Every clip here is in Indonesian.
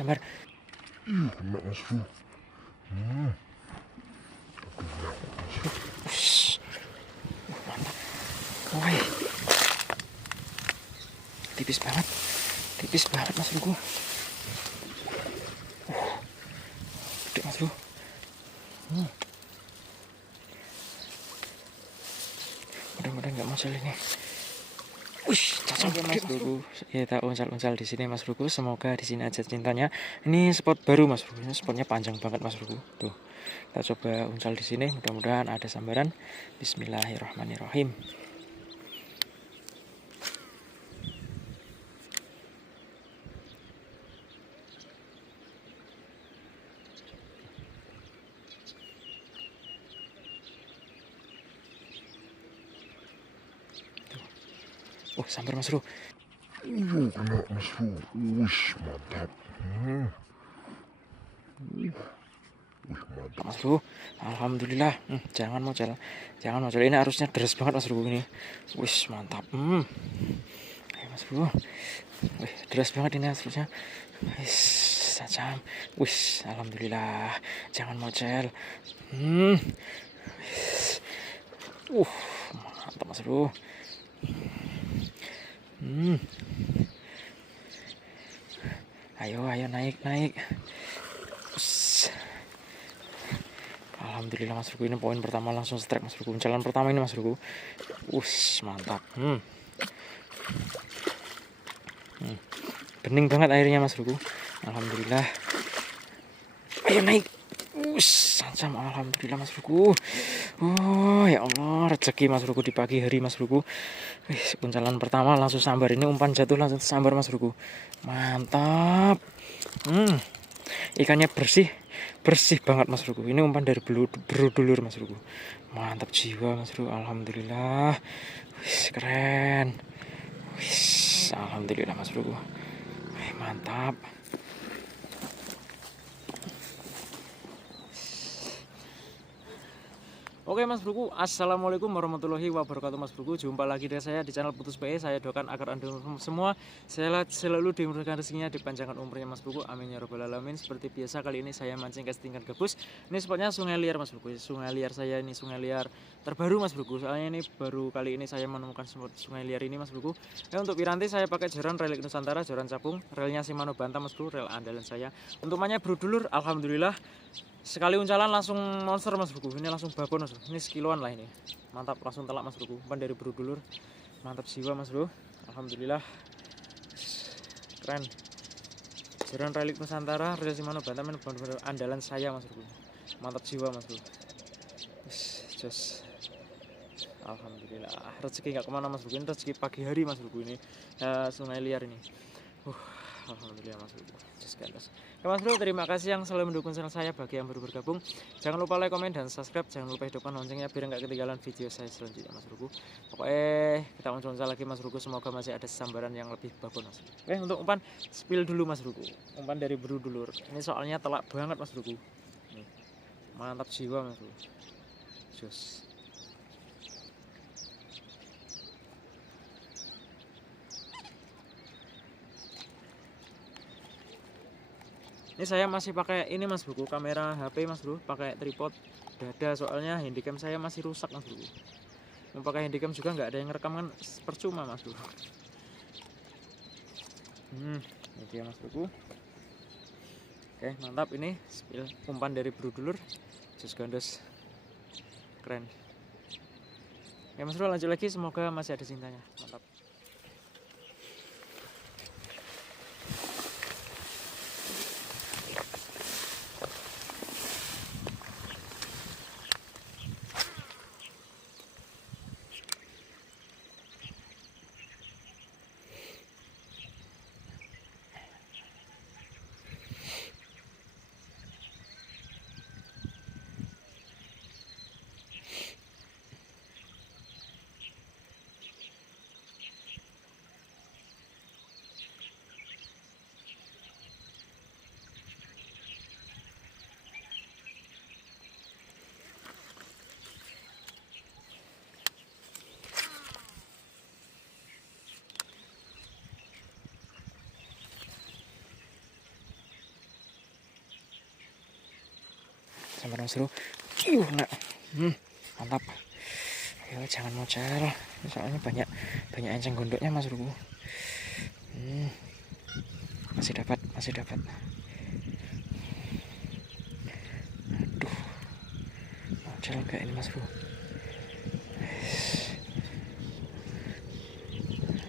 Sambar. Kena Mas Bro. Ush. Mantap. Woi. Tipis banget. Tipis banget Mas Bro. Gede Mas Bro. Mudah-mudahan nggak muncul ini. Wih, cacing Mas Bro. Ya, tak uncal-uncal di sini Mas Bro. Semoga di sini aja cintanya. Ini spot baru Mas Bro. Ini spotnya panjang banget Mas Bro. Tuh. Kita coba uncal di sini. Mudah-mudahan ada sambaran. Bismillahirrahmanirrahim. Oh, sambar Mas Bro. Kena Mas Bro. Wish, mantap. Mantap Mas Bro, alhamdulillah. Jangan mau jalan, ini harusnya deras banget Mas Bro ini. Wis mantap. Ayo Mas Bro. Wih, deras banget ini harusnya. Wis sajam. Wis alhamdulillah. Jangan mocel. Mantap Mas Bro. Ayo naik. Alhamdulillah Mas Bro, ini poin pertama langsung strike Mas Bro. Jalan pertama ini Mas Bro. Mantap. Bening banget airnya Mas Bro. Alhamdulillah. Ayo naik. Sancam alhamdulillah Mas Bro. Oh ya Allah, rezeki Mas Bro di pagi hari Mas Bro. Puncalan pertama langsung sambar, ini umpan jatuh langsung sambar Mas Bro. Mantap. Ikannya bersih banget Mas Bro. Ini umpan dari berudulur Mas Bro. Mantap jiwa Mas Bro. Alhamdulillah. Keren. Alhamdulillah Mas Bro. Mantap. Oke Mas Bro, assalamualaikum warahmatullahi wabarakatuh Mas Bro. Jumpa lagi dengan saya di channel Putus PE. Saya doakan agar Anda semua selalu dimurahkan rezekinya, dipanjangkan umurnya Mas Bro. Amin ya robbal alamin. Seperti biasa kali ini saya mancing castingan gabus. Ini spotnya Sungai Liar Mas Bro. Sungai Liar saya ini sungai liar terbaru Mas Bro. Soalnya ini baru kali ini saya menemukan sungai liar ini Mas Bro. Untuk piranti saya pakai joran Relic Nusantara, joran capung, relnya Shimano Bantam Mas Bro, rel andalan saya. Untuk mainnya berdulur, alhamdulillah. Sekali uncalan langsung monster Mas Bro. Ini langsung babon Mas Bro. Ini sekiloan lah ini. Mantap, langsung telak Mas Bro. Umpan dari berdulur. Mantap jiwa Mas Bro. Alhamdulillah. Keren. Joran Relic Nusantara, rel Shimano Bantam, benar-benar andalan saya Mas Bro. Mantap jiwa Mas Bro. Jos. Alhamdulillah. Rezeki nggak kemana Mas Bro. Ini rezeki pagi hari Mas Bro ini. Sungai Liar ini. Alhamdulillah Mas Bro. Oke Mas Bro, terima kasih yang selalu mendukung channel saya. Bagi yang baru bergabung, jangan lupa like, komen, dan subscribe. Jangan lupa hidupkan loncengnya biar nggak ketinggalan video saya selanjutnya Mas Bro. Pokoknya kita uncal lagi Mas Bro. Semoga masih ada sambaran yang lebih babon Mas Bro. Oke, untuk umpan spill dulu Mas Bro. Umpan dari berdulur. Ini soalnya telak banget Mas Bro. Nih. Mantap jiwa Mas Bro. Jos. Ini saya masih pakai ini Mas Bro, kamera HP Mas Bro, pakai tripod dada soalnya handycam saya masih rusak Mas Bro. Mau pakai handycam juga nggak ada yang ngerekam kan percuma Mas Bro. Ini dia Mas Bro. Oke, mantap ini spill umpan dari berdulur. Jos gandos. Keren. Oke Mas Bro, lanjut lagi, semoga masih ada cintanya. Mantap. Sabar Mas Bro. Nak. Mantap. Ayo jangan mocel. Soalnya banyak enceng gondoknya Mas Bro. Masih dapat. Aduh. Mocel kayak ini Mas Bro.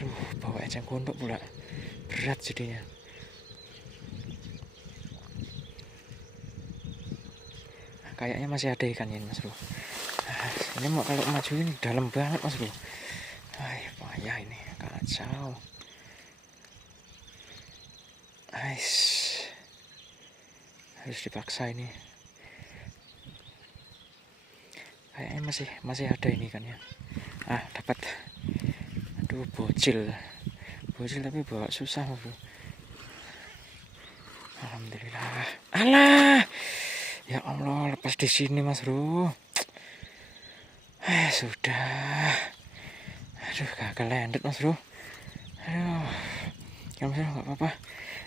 Aduh, bawa enceng gondok pula. Berat jadinya. Kayaknya masih ada ikannya Mas Bro. Ini mau kalau maju ini dalam banget Mas Bro. Payah ini, kacau. Harus dipaksa ini. Kayaknya masih ada ini ikannya. Dapat. Aduh, bocil tapi bawa susah Mas Bro. Alhamdulillah. Alah. Ya Allah, lepas di sini Mas Bro. Sudah. Aduh, gagal landed Mas Bro. Aduh. Ya Mas Bro, nggak apa-apa.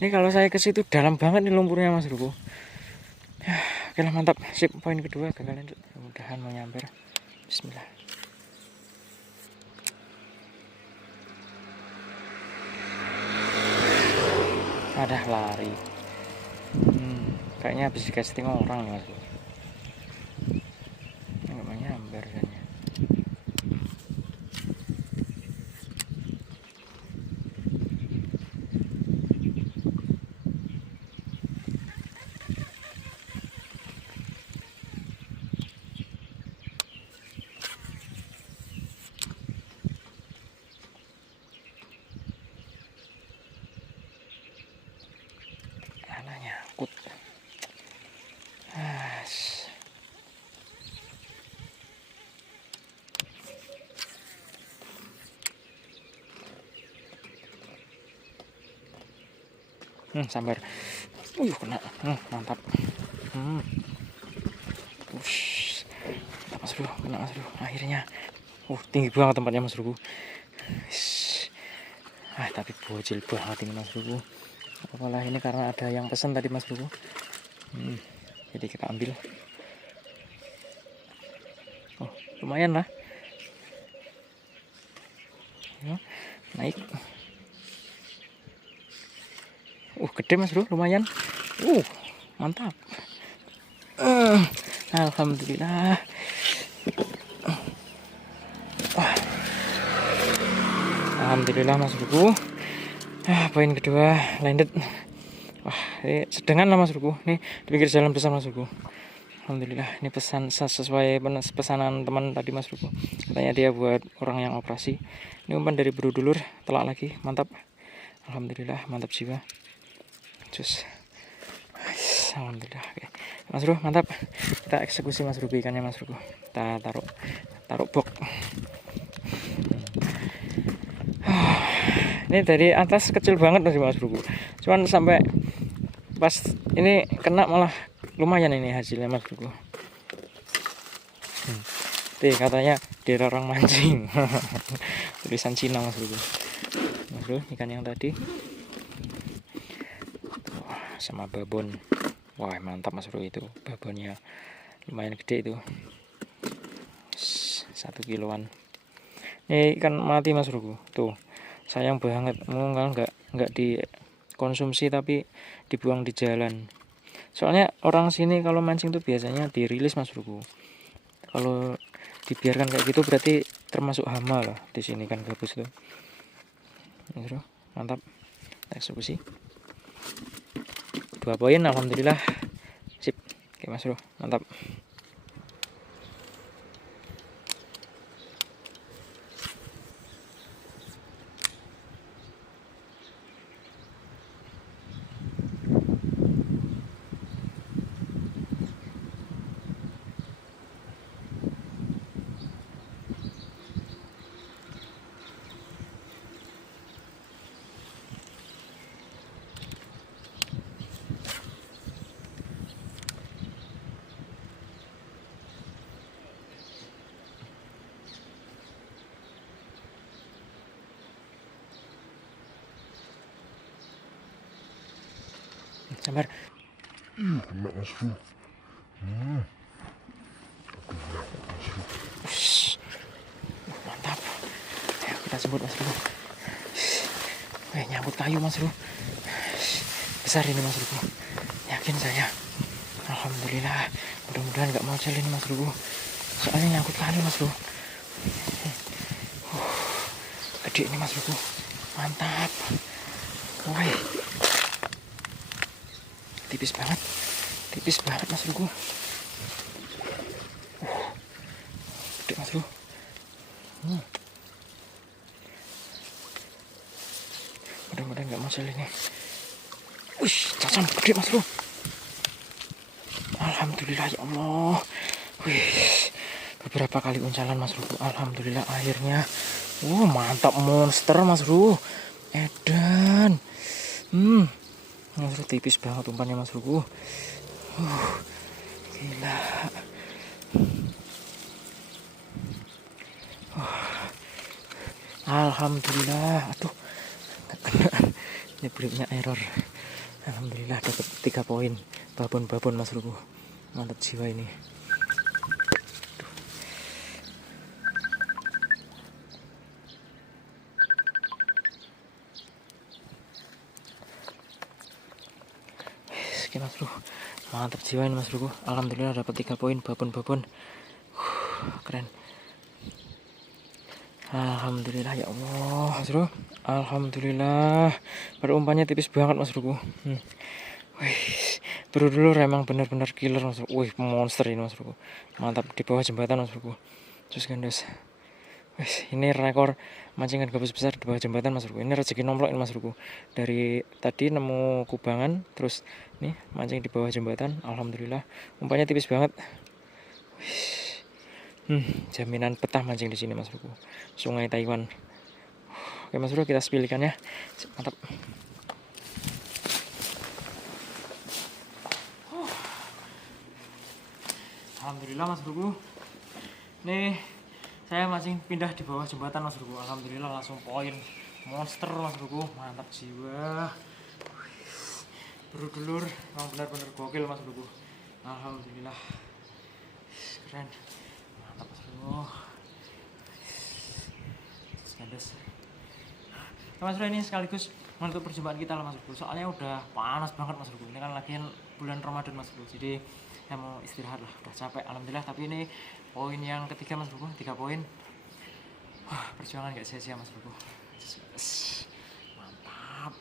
Ini kalau saya ke situ dalam banget nih lumpurnya Mas Bro. Oke lah, mantap. Sip, poin kedua gagal landed. Mudah-mudahan mau nyamper. Bismillah. Ada lari. Kayaknya habis dikasih orang nih Mas Bro. Nggak mau nyamper kayaknya. Nyangkut. Sambar. Kena. Mantap. Mas Bro, kena Mas Bro. Akhirnya. Tinggi banget tempatnya Mas Bro. Tapi bocil banget ini Mas Bro. Apalah ini karena ada yang pesan tadi Mas Bro. Jadi kita ambil. Lumayan lah. Ya, naik. Gede Mas Bro, lumayan. Mantap. Alhamdulillah. Alhamdulillah Mas Bro. Poin kedua landed. Ini sedengan lah Mas Bro. Nih di pinggir jalan besar Mas Bro. Alhamdulillah, ini pesan sesuai pesanan teman tadi Mas Bro. Katanya dia buat orang yang operasi. Ini umpan dari Bro Dulur, telak lagi, mantap. Alhamdulillah, mantap jiwa. Cus. Alhamdulillah. Oke. Mas Bro, mantap. Kita eksekusi Mas Bro ikannya Mas Bro. Kita taruh box. Ini dari atas kecil banget Mas Bro. Cuman sampai pas ini kena malah lumayan ini hasilnya Mas Bro. Katanya dilarang mancing. Tulisan Cina Mas Bro. Mas Bro, ikan yang tadi sama babon. Mantap Mas Bro, itu babonnya lumayan gede itu. 1 kiloan. Ini ikan mati Mas Bro. Tuh. Sayang banget, nggak dikonsumsi tapi dibuang di jalan. Soalnya orang sini kalau mancing tuh biasanya dirilis Mas Bro. Kalau dibiarkan kayak gitu berarti termasuk hama lah di sini kan gabus tuh. Mas Bro, mantap. Eksekusi. 2 poin, alhamdulillah. Sip. Oke Mas Bro, mantap. Sabar. Kena Mas Bro. Ush. Mantap. Ayo kita jemput Mas Bro. Nyangkut kayu Mas Bro. Besar ini Mas Bro. Yakin saya. Alhamdulillah. Mudah-mudahan nggak mau jalan ini Mas Bro. Soalnya nyangkut kayu Mas Bro. Gede ini Mas Bro. Mantap. Woi. Tipis banget Mas Bro. Gede Mas Bro. Mudah-mudahan nggak mau jalan ini. Wih, cacam gede Mas Bro. Alhamdulillah ya Allah. Wih, beberapa kali uncalan Mas Bro. Alhamdulillah akhirnya. Mantap monster Mas Bro. Edan. Mas Bro tipis banget umpannya Mas Bro. Gila. Alhamdulillah. Aduh. Ini breaknya error. Alhamdulillah dapat 3 poin. Babon Mas Bro. Mantap jiwa ini. Oke Mas Bro, mantap jiwa ini Mas Bro. Alhamdulillah dapat 3 poin, babon. Keren. Alhamdulillah ya Allah Mas Bro. Alhamdulillah. Pada umpannya tipis banget Mas Bro. Wih, dulu emang benar-benar killer Mas Bro. Wih, monster ini Mas Bro. Mantap di bawah jembatan Mas Bro. Terus gandos. Wih, ini rekor mancingan gabus besar di bawah jembatan Mas Bro. Ini rezeki nomplok ini Mas Bro. Dari tadi nemu kubangan, terus nih mancing di bawah jembatan. Alhamdulillah, umpannya tipis banget. Jaminan betah mancing di sini Mas Bro. Sungai Taiwan. Oke Mas Bro, kita spill ikannya. Mantap. Alhamdulillah Mas Bro. Nih saya mancing pindah di bawah jembatan Mas Bro. Alhamdulillah langsung poin monster Mas Bro. Mantap jiwa. Dulur memang benar-benar gokil Mas Bro. Alhamdulillah. Keren. Mantap Mas Bro. Gandes. Mas Bro, ini sekaligus menutup perjumpaan kita lah Mas Bro. Soalnya udah panas banget Mas Bro. Ini kan lagi bulan Ramadan Mas Bro. Jadi saya mau istirahat lah, udah capek alhamdulillah. Tapi ini poin yang ketiga Mas Bro, 3 poin. Perjuangan gak sia-sia Mas Bro. Mantap.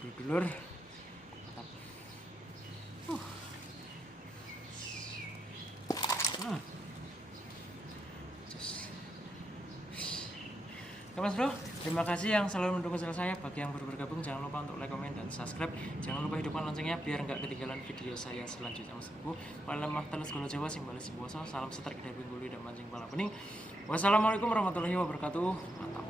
Dulur mantap. Oke Mas Bro, terima kasih yang selalu mendukung channel saya. Bagi yang baru bergabung, jangan lupa untuk like, komen, dan subscribe. Jangan lupa hidupkan loncengnya biar nggak ketinggalan video saya selanjutnya Mas Bro. Walau telus kalau Jawa sing balas puasa. Salam setrek dari Bengkulu dan mancing pala pening. Wassalamualaikum warahmatullahi wabarakatuh. Mantap.